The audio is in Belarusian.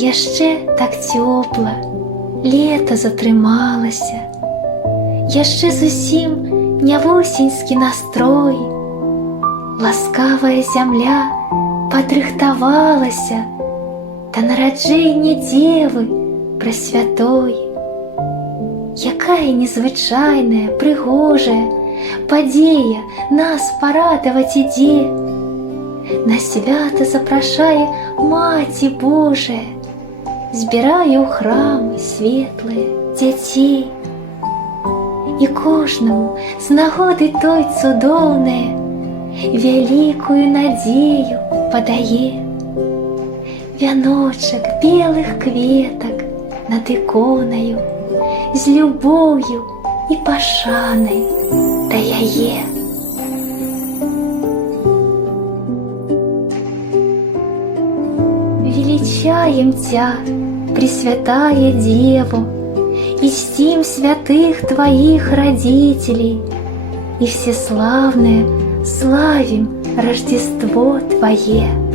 Яшчэ так цёпла, лета затрымалася, яшчэ зусім не восеньскі настрой. Ласкавая зямля падрыхтавалася да нараджэння Дзевы Прасвятой. Якая незвычайная, прыгожая падзея нас парадаваць ідзе. На свята запрашае Маці Божая, збірае ў храмы светлыя дзяцей. І кожнаму з нагоды той цудоўнае вялікую надзею падае. Вяночак белых кветак над іконаю, з любоўю і пашанай да яе. Величаем Тя, Пресвятая Деву, и чтим святых Твоих родителей, и всеславное славим Рождество Твое.